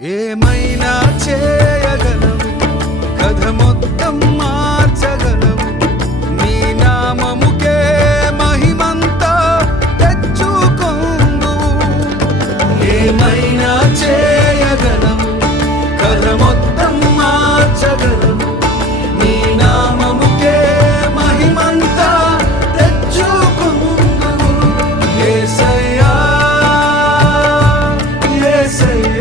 ఏమైనా చేయగలము కథ మొత్తం మార్చగలము నీ నామముకే మహిమంతా తెచ్చుకొందు. ఏమైనా చేయగలము కథ మొత్తం మార్చగలము నీ నామముకే మహిమంతా తెచ్చుకొందు. ఏసయ్యా ఏసయ్యా.